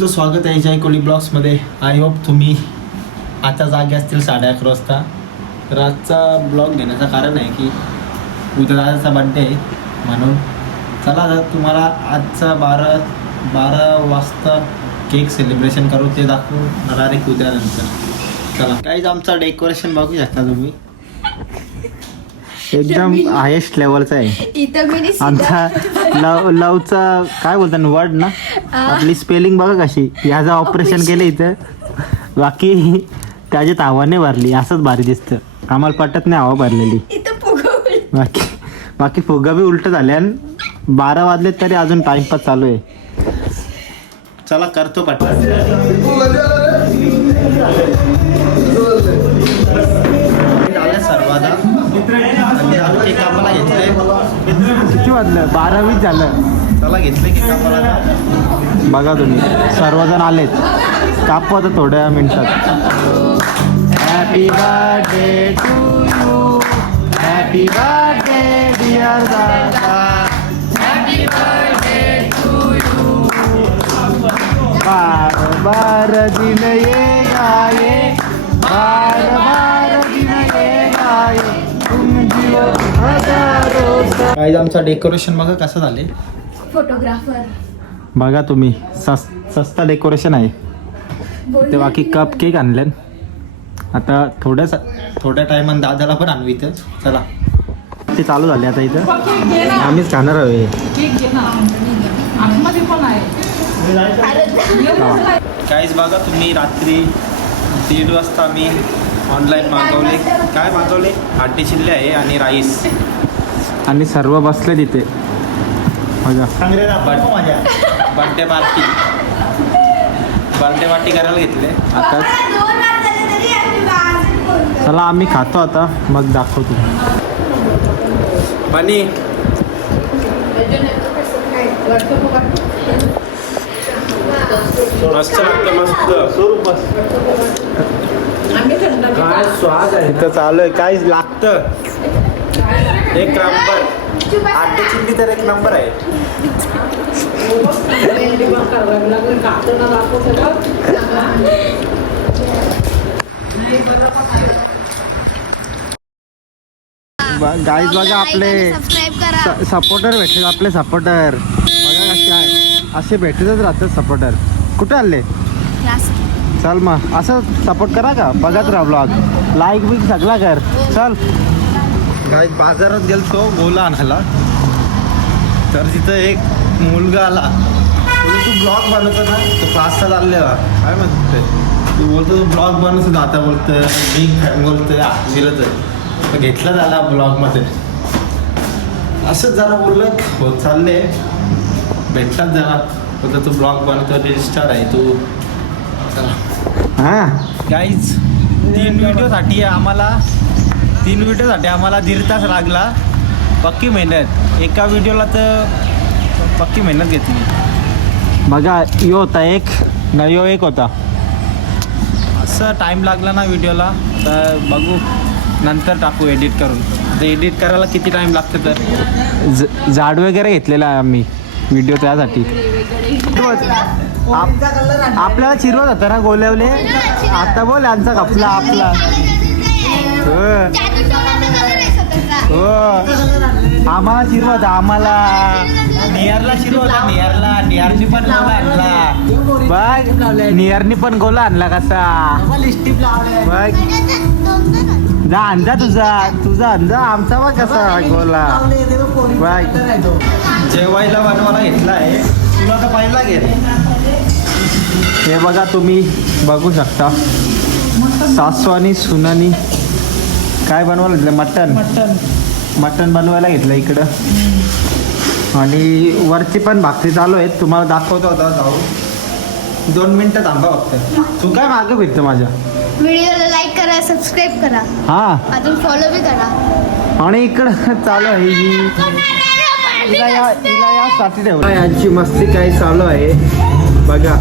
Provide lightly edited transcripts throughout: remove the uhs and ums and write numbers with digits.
तुमचं स्वागत आहे जय कोली ब्लॉग्समध्ये. आय होप तुम्ही आता जागे असतील 11:30 वाजता. तर आजचा ब्लॉग घेण्याचं कारण आहे की उद्या दादाचा बड्डे आहे, म्हणून चला आता तुम्हाला आजचा 12 वाजता केक सेलिब्रेशन करू, ते दाखवून डायरेक्ट उद्यानंतर. चला काहीच आमचं डेकोरेशन बघू शकता तुम्ही, एकदम हायेस्ट लेवलचा आहे. आमचा लवचा काय बोलतात वर्ड ना, आपली स्पेलिंग बघा कशी. ह्याचं ऑपरेशन केलं इथं, बाकी त्याच्यात हवा नाही भरली, असंच भारी दिसतं. आम्हाला पटत नाही हवा भरलेली. बाकी फुगा बी उलट झाले आणि 12 वाजले तरी अजून टाइमपास चालू आहे. चला करतो पटकन. सर्वादा केक कापायला घेतले. किती वाजलं? 12-20 झालं. चला घेतले केक कापायला. बघा तुम्ही सर्वजण आलेत. कापू आता थोड्या मिनिटात. Happy birthday to you, happy birthday dear दादा, हॅपी बर्थडे टू यू. बार दिन ये गाये, बार दिन ये गाये. काय आमचं डेकोरेशन बघा कसं झाले. फोटोग्राफर बघा तुम्ही, सस्ता डेकोरेशन आहे ते. बाकी कप केक आणले. आता थोड्या टायमान दादाला पण आणू इथं. चला ते चालू झाले आता इथं. आम्हीच खाणार आहे. काहीच बघा तुम्ही, रात्री 1:30 वाजता आम्ही ऑनलाईन मागवले. काय मागवले? अंडी चिल्ले आहे आणि राईस, आणि सर्व बसले तिथे. बघा बर्थडे पार्टी करायला घेतले आता. चला आम्ही खातो आता, मग दाखवतो. बनी मस्त लागतं, मस्त. काय स्वाद आहे इथं चालू आहे. काय लागतं एक नंबर. अंडे चिल्ली तर एक नंबर आहे. गाईज बघा आपले सपोर्टर भेटले. आपले सपोर्टर बघा कसे आहे, असे भेटतच राहतात सपोर्टर. कुठे आले? चल मग असं सपोर्ट करा का, बघत राहा ब्लॉग, लाईक बिक सगळा कर. चल गाईज बाजारात गेलतो गोला आणायला, तर तिथं एक मुलगा आला. तू ब्लॉग बनवतो ना, तो 5 तास आलेला. काय म्हणते तू? बोलतो तू ब्लॉग बनवतो ना. आता बोलतं बिग फॅन, बोलतं गेलं तर घेतला झाला ब्लॉगमध्ये. असंच जरा बोललं हो चालले, भेटतात जरा. बोलतं तू ब्लॉग बनवतो, रजिस्टर आहे तू. चला हां गाईज, 3 व्हिडिओसाठी आम्हाला 1.5 तास लागला. पक्की मेहनत. एका व्हिडिओला तर पक्की मेहनत घेतली. बघा यो होता एक ना, यो एक होता. असं टाईम लागला ना व्हिडिओला. तर बघू नंतर टाकू एडिट करून. तर एडिट करायला किती टाईम लागतं, तर झाड वगैरे घेतलेला आहे आम्ही व्हिडिओ त्यासाठी. आपल्याला चिरवत होता ना गोल्यावले. आता बोल यांचा कपला आपला. हो आम्हाला चिरवत, आम्हाला निहारला चिरवता. निहारनी पण गोला आणला बघ. निहारनी पण गोला आणला कसा बघ. जा अंजा तुझा अंजा, आमचा बघ कसा गोला बघ. जेवायला बनवायला घेतला आहे तुला, तर पहिला घे. हे बघा तुम्ही बघू शकता, सासू आणि सुनानी काय बनवायला घेतलं, मटन बनवायला घेतलं इकडं. आणि वरची पण भाकरी चालू आहेत. तुम्हाला दाखवतो होता जाऊ. 2 मिनिटं थांबा फक्त. तू काय मागं फिरतो माझ्या व्हिडिओला लाईक करा, सबस्क्राईब करा, हां अजून फॉलो बी करा. आणि इकडं चालू आहे हिला यासाठी ठेव. यांची मस्ती काय चालू आहे बघा.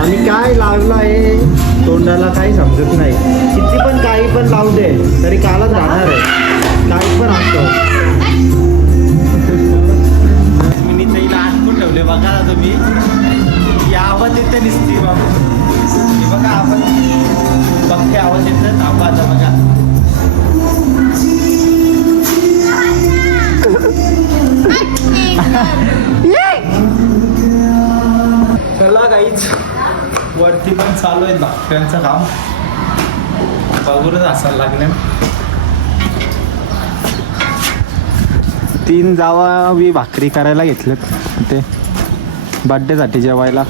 आणि काय लावलं आहे तोंडाला काही समजत नाही. किती पण काही पण लावू दे तरी कालच राहणार आहे. काही पण असतो. मी तिला आठवून ठेवले बघा ना तुम्ही. यावं तिथे निसती चालू आहे भाकऱ्यांचं काम. बघूनच असायला लागले. 3 जावावी भाकरी करायला घेतलेत ते बड्डेसाठी जेवायला.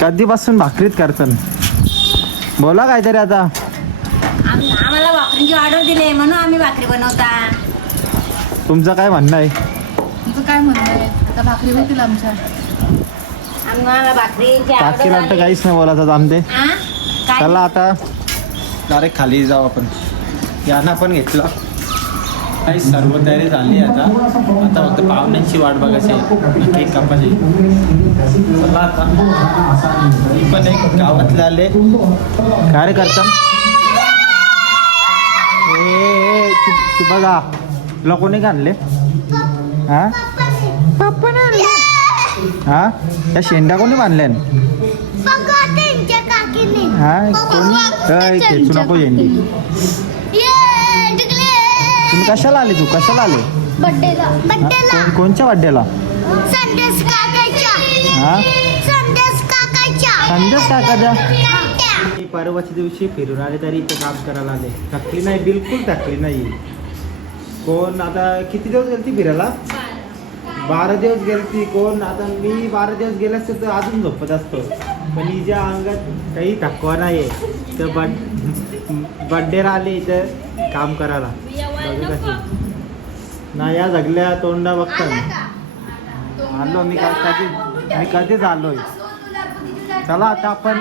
कधीपासून भाकरीत करतात? बोला काहीतरी आता. आम्हाला भाकरीची ऑर्डर दिली म्हणून आम्ही भाकरी बनवता. तुमचं काय म्हणणं आहे? तुमचं काय म्हणणं आहे? आता भाकरी होतील आमच्या. आम्हाला भाकरीची काकीला वाटतं काहीच नाही बोलायचं आमचे. चला आता डायरेक्ट खाली जाऊ आपण. यांना पण घेतला. काही सर्व तयारी झाली आता. आता फक्त पाहुण्यांची वाट बघायची आहे. केक कापायची. चला आता मी पण एक गावातले आले. काय रे करता? तू बघा तुला कोणी आणले? हा पप्पा आणले. हा त्या शेंडा कोणी बांधल्या? हा कोणी खेचू नको शेंडी. तुम्ही कशाला आले? तू कशाला आले? कोणच्या बड्डेला? हा संदेश काकाच्या. परवाच्या दिवशी फिरून आले तरी इथे काम करायला आले. थकली नाही, बिलकुल थकली नाही. कोण आता किती दिवस गेलती फिरायला? 12 दिवस गेलती. कोण आता मी 12 दिवस गेले असते तर अजून झोपत असतो. पण हिच्या अंगात काही थकवा नाही आहे. तर बड्डेला आले इथं काम करायला. बघू कशी ना या जगल्या तोंडा बघता. आलो मी कधीच आलोय. चला आता आपण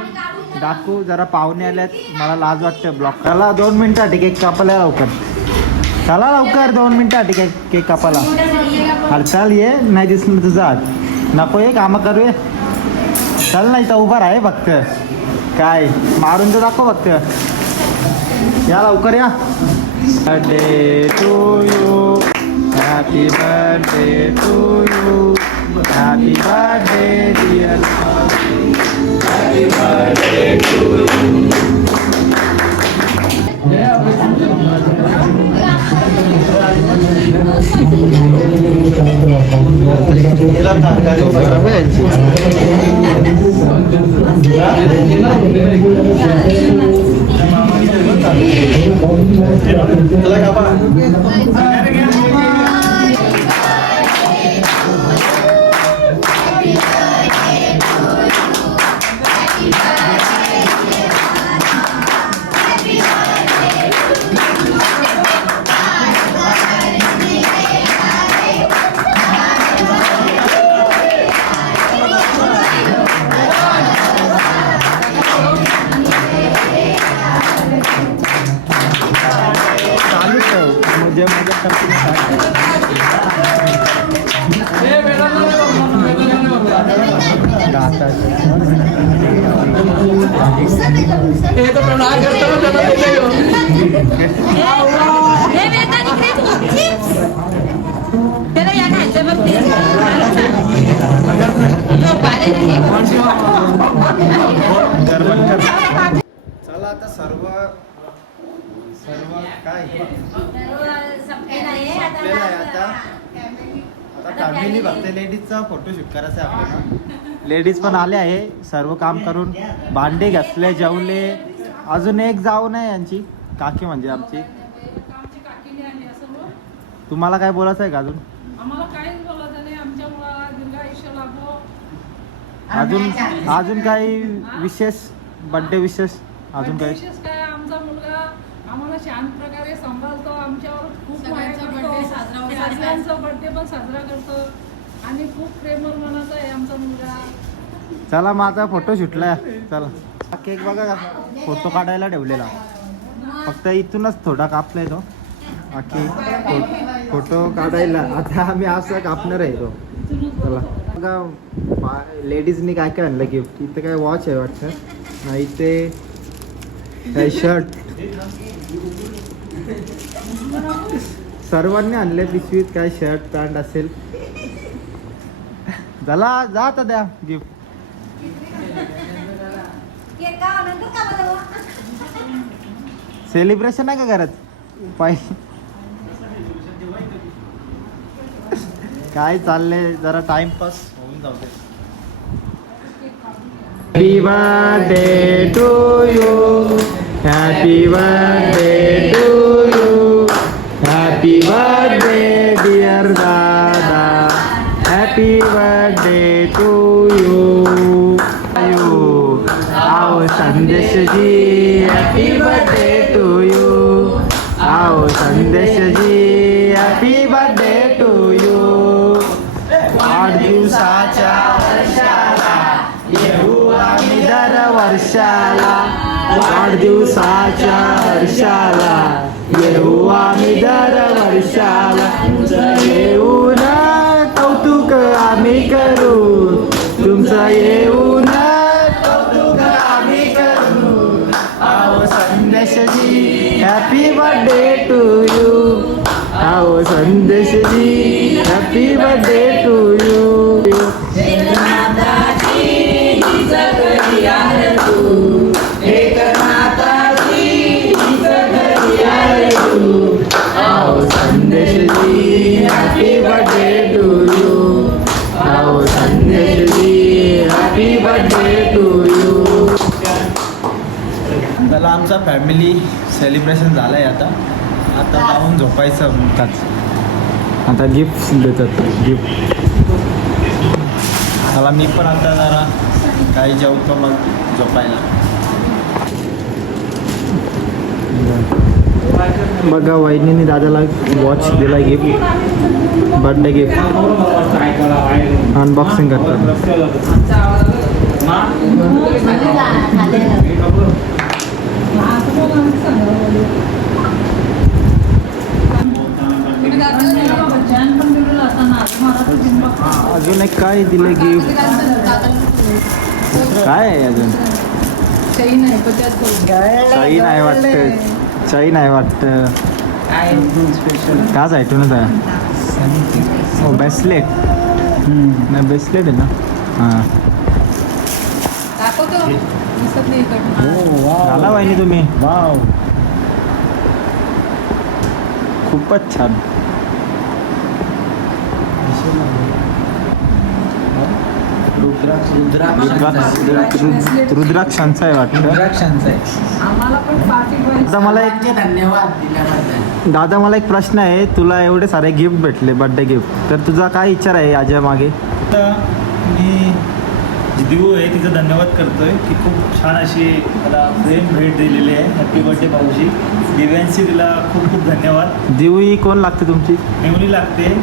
दाखवू. जरा पाहुणे आल्यात, मला लाज वाटतं ब्लॉक. चला 2 मिनिटासाठी केक कापायला लवकर. चला लवकर 2 मिनिटासाठी केक कापायला. हरचाल ये नाही दिसलं तुझं आज. नको ये कामं करू ये. चल नाही तर उभा आहे फक्त. काय मारून तर दाखव फक्त. या लवकर या. Birthday to you. Happy birthday to you. Happy birthday dear. Happy birthday to you. चला आता सर्व काय आता फॅमिली बघते. लेडीजचा फोटोशूट करायचा आहे आपल्याला. लेडीज पण आले आहे. सर्व काम करून भांडे घासले, जेवले. अजून एक जाऊ नाही यांची काकी म्हणजे आमची. तुम्हाला काय बोलायचं आहे का अजून? आम्हाला काहीच बोलायचं नाही. आमच्या मुलाला दीर्घ आयुष्य लाभो. अजून काही विशेष बर्थडे विशेष अजून काही? विशेष काय, आमचा मुलगा आम्हाला शांत प्रकारे सांभाळतो. आमच्यावर खूप माया करतो. सगळ्यांचा बर्थडे पण साजरा करतो आणि खूप प्रेमळ मनाचा आहे आमचा मुलगा. चला माझा फोटो शूटला. चला केक बघा फोटो काढायला ठेवलेला. फक्त इथूनच थोडा कापलाय तो. बाकी फोटो काढायला आता आम्ही असं कापणार आहे तो. चला बघा लेडीजनी काय काय आणलं गिफ्ट. इथे काय वॉच आहे वाटतं. नाही ते काय शर्ट. सर्वांनी आणले पिशवीत. काय शर्ट पॅन्ट असेल. चला जा आता द्या गिफ्ट. सेलिब्रेशन नाही का करत पाहिजे? काय चाललंय जरा टाइमपास होऊन जाऊ दे. Happy birthday to you. Happy birthday to you. Happy birthday dear Dada. Happy birthday to you. आओ संदेश जी. Happy birthday to you. आओ संदेश जी. Happy birthday to you. वाढदिवसाच्या वर्षाला येऊ आम्ही दर वर्षाला. वाढदिवसाच्या वर्षाला येऊ आम्ही दर वर्षाला. तुमचं येऊन कौतुक आम्ही करू. तुमचं येऊन कौतुक आम्ही करू. आओ Sandesh ji. Happy birthday to you. आओ Sandesh ji. Happy birthday to you. आओ Sandesh ji. Happy birthday to you. आओ Sandesh ji. Happy birthday to you. त्याला आमचा फॅमिली सेलिब्रेशन झालं आहे आता जाऊन झोपायचं म्हणतात. आता गिफ्ट देतात. गिफ्ट मला मी पण आता जरा काही जेवतो मग झोपायला. बघा वहिनीने दादाला वॉच दिला गिफ्ट. बर्थडे गिफ्ट अनबॉक्सिंग करतात. अजून एक काय दिलं गिफ्ट. काय आहे अजून. चैन आहे पण त्यात चाई नाही वाटतं. चाई नाही वाटतं. काच ऐकूनच आहे. हो ब्रेसलेट. नाही ब्रेसलेट आहे ना. हां दाखवतो दिसत नाही इकडनं. झाला वहिनी तुम्ही. वाव खूपच छान. रुद्राक्षांचं आहे वाटतं. आम्हाला पण पार्टी दादा मला एक दादा मला एक प्रश्न आहे. तुला एवढे सारे गिफ्ट भेटले बर्थडे गिफ्ट, तर तुझा काय विचार आहे याच्या मागे. आता मी जी दिवू आहे तिचं धन्यवाद करतोय की खूप छान अशी मला प्रेम भेट दिलेली आहे. हॅपी बर्थडे भाऊजी. दिव्यांशी तिला खूप खूप धन्यवाद. देवी कोण लागते तुमची. मेवणी लागते.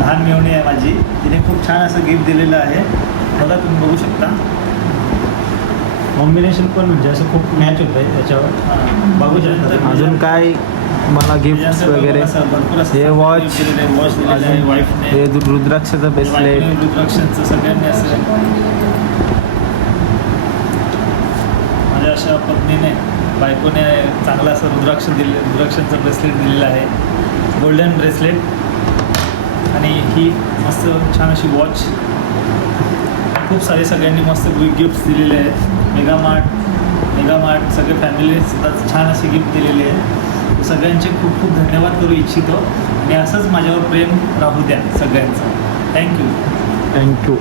लहान मेवणी आहे माझी. तिने खूप छान असं गिफ्ट दिलेलं आहे. बघा तुम्ही बघू शकता. कॉम्बिनेशन पण म्हणजे असं खूप मॅच होत आहे त्याच्यावर. बघू शकता. अजून काय मला गिफ्ट वगैरे. भरपूर असं हे वॉच. वॉच दिलेलं आहे वाईफने. हे रुद्राक्षाचं ब्रेसलेट. रुद्राक्षांचं सगळ्यांनी असं माझ्या अशा पत्नीने बायकोने चांगलं असं रुद्राक्षांचं ब्रेसलेट दिलेलं आहे. Golden bracelet. आणि ही मस्त छान अशी वॉच. खूप सारे सगळ्यांनी मस्त गिफ्ट्स दिलेले आहेत. मेगामार्ट सगळे फॅमिलीने सुद्धा छान अशी गिफ्ट दिलेली आहे. सगळ्यांचे खूप खूप धन्यवाद करू इच्छितो आणि असंच माझ्यावर प्रेम राहू द्या सगळ्यांचं. थँक्यू. थँक्यू.